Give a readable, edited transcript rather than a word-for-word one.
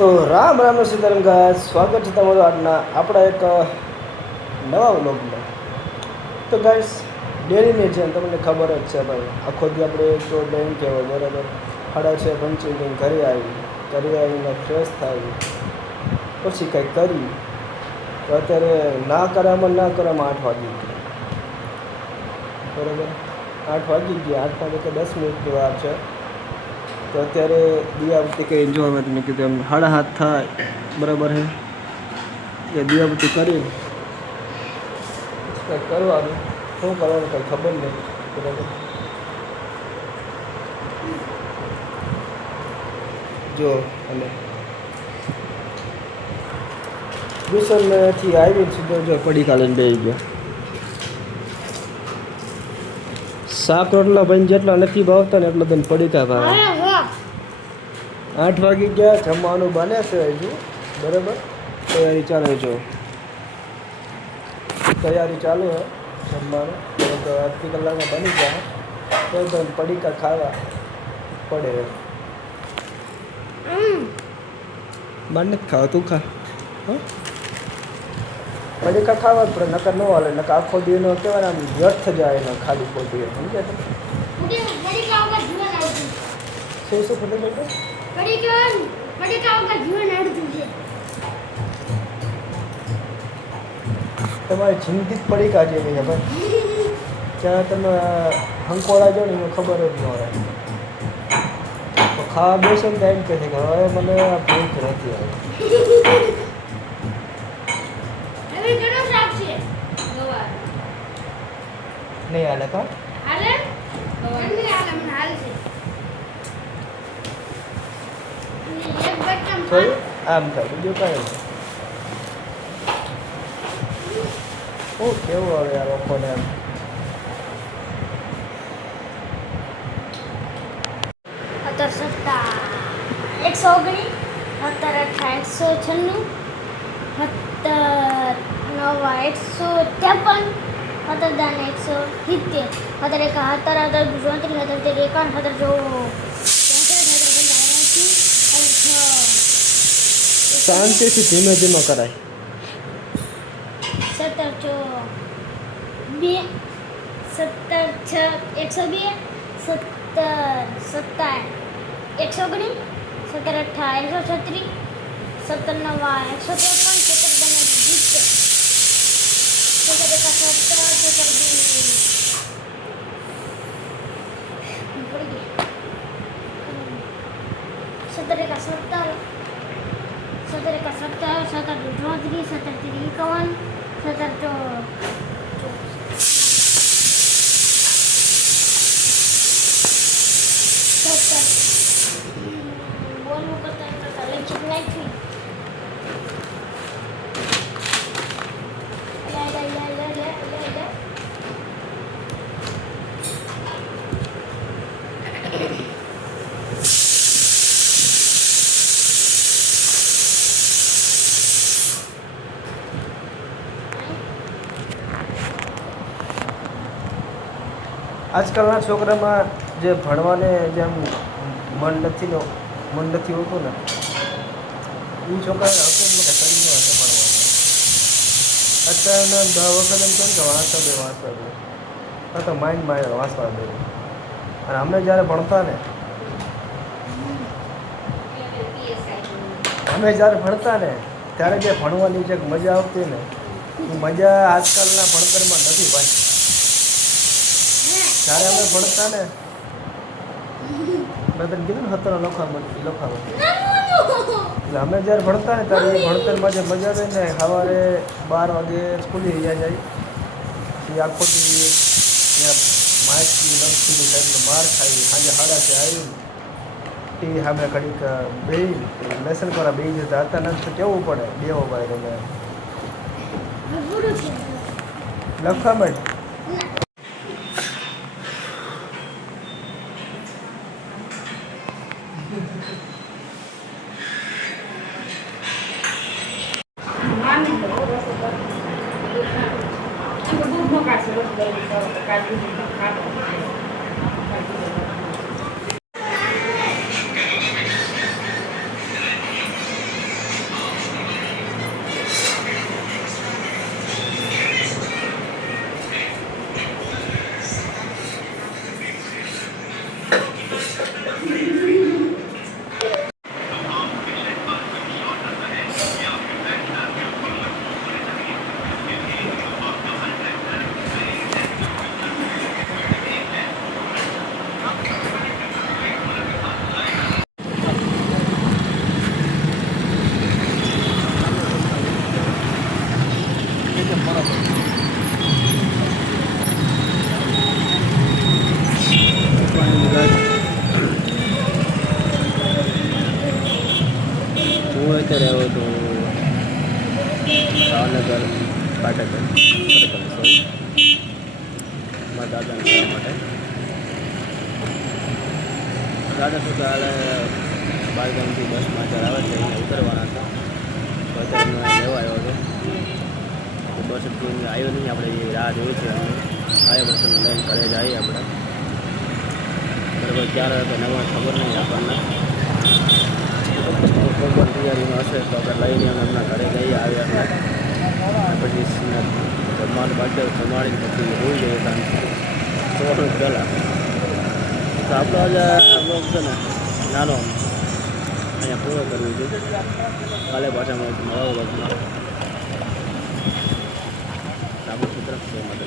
તો રામ રામ સીતારામ ગાય સ્વાગત છે તમારું આજના આપણા એક નવા વ્લોગમાં. તો ગાઈસ ડેલીની જેમ તમને ખબર જ છે ભાઈ, આખો દી આપણે તો બેંક કહેવાય બરાબર. 6:30 ઘરે આવીને ફ્રેશ થાય પછી કંઈક કરી. તો અત્યારે ના કરવામાં 8 વાગી ગયા બરાબર. 8 વાગી ગયા, 8 વાગે 10 મિનિટની વાર છે. તો અત્યારે દિયાબત્તી કરીને જો અમે તમને કીધું એમ 7:30 થાય બરાબર છે. એ દિયાબત્તી કરી કંઈક કરવાનું, શું કરવાનું કંઈ ખબર નહીં બરાબર. જો અને ટ્યુશનથી આવીને સીધો જો પડીકા લઈને બેસી ગયો. શાક રોટલા ભાઈ જેટલા નથી ભાવતા ને એટલા તને પડીકા ભાવે. 8 વાગી ગયા, જમવાનું બને છે હજુ બરાબર. તૈયારી ચાલે જો, તૈયારી ચાલુ છે જમવાનું. તો અડધી કલાકમાં બની જાય તો તને પડીકા ખાવા પડે. બાર નથી ખાવા, તું ખા. પડીકા ખાવા જ પડે, નકર ન હાલે. નકર આખો દીનો કહેવાય આમ વ્યર્થ જાય એનો ખાલી ખોટી. સમજે તમે શું પડી તમારી જિંદગી જ પડીકા જેવી છે ભાઈ. જ્યાં તમે હંકોળા જો ને એમાં ખબર જ ન રહે. તો ખાવા બેસો ને એમ કહે છે કે હવે મને આ ભૂખ નથી આવી. નહીં હાલે કા આમ થાય બીજું કાંઈ નહીં. શું કેવું હવે આ લોકોને એમ. અત્યારે 119, 198, 153, 170, 171, શાંતિથી ધીમે ધીમે કરાય. 17, 102, 102, 106, 119, 118, 136, બોલવું કરતા લેખિત નાખી. આજકાલના છોકરામાં જે ભણવાને જેમ મન નથી હોતું ને, એ છોકરાને હશે જ કે કરી ન હશે ભણવામાં. અત્યારના 10 વખત એમ કહે કે વાંચવા દે આ તો માઇન્ડ વાંચવા દે. અને અમે જ્યારે ભણતા ને ત્યારે જે ભણવાની જે મજા આવતી ને, એ મજા આજકાલના ભણતરમાં નથી ભાઈ. જ્યારે અમે ભણતા ને, મેં તને કીધું ને 17 લખાવત. એટલે અમે જ્યારે ભણતા ને ત્યારે એ ભણતરમાં જે મજા આવે ને, સવારે 12 વાગે સ્કૂલે જાય, એ આખો દી ત્યાં માછલી લપસીની સાઈડનો માર ખાઈ, સાંજે 6:30 આવી ટીવી સામે ઘડીક બેસી લેસન કરવા બેસી જતા. અત્યારે તો કેવું પડે બેવો ભાઈ તમે લખવા માંડ. હું અત્યારે આવ્યો તો ભાવનગર ફાટક સોરી મારા દાદાને જવા માટે. દાદા શું કાલે બારગામથી બસમાં અત્યારે આવે છે, અહીંયા ઉતરવાના હતા. તો અત્યારે હું અહીં લેવા આવ્યો હતો. તો બસ આવ્યો નહીં, આપણે એ રાહ જોઈ છે. આવ્યા બસ લઈને ઘરે જઈએ આપણે. બરાબર ક્યારે તો નવા ખબર નહીં આપણને. પ્રોપર તૈયારીમાં હશે તો આપણે લઈને અમે એમના ઘરે જઈએ આવ્યા પછી જમવાનું બાકી જમાડીને પછી હોઈ જઈએ શાંતિ થોડું પહેલાં. તો આપણો આજે આ બ્લોગ છે ને નાનો અહીંયા પૂરો કરવું છે. કાલે પાછા મળીશું નવા બ્લોગમાં. આપણું સૂત્ર છે મદદ.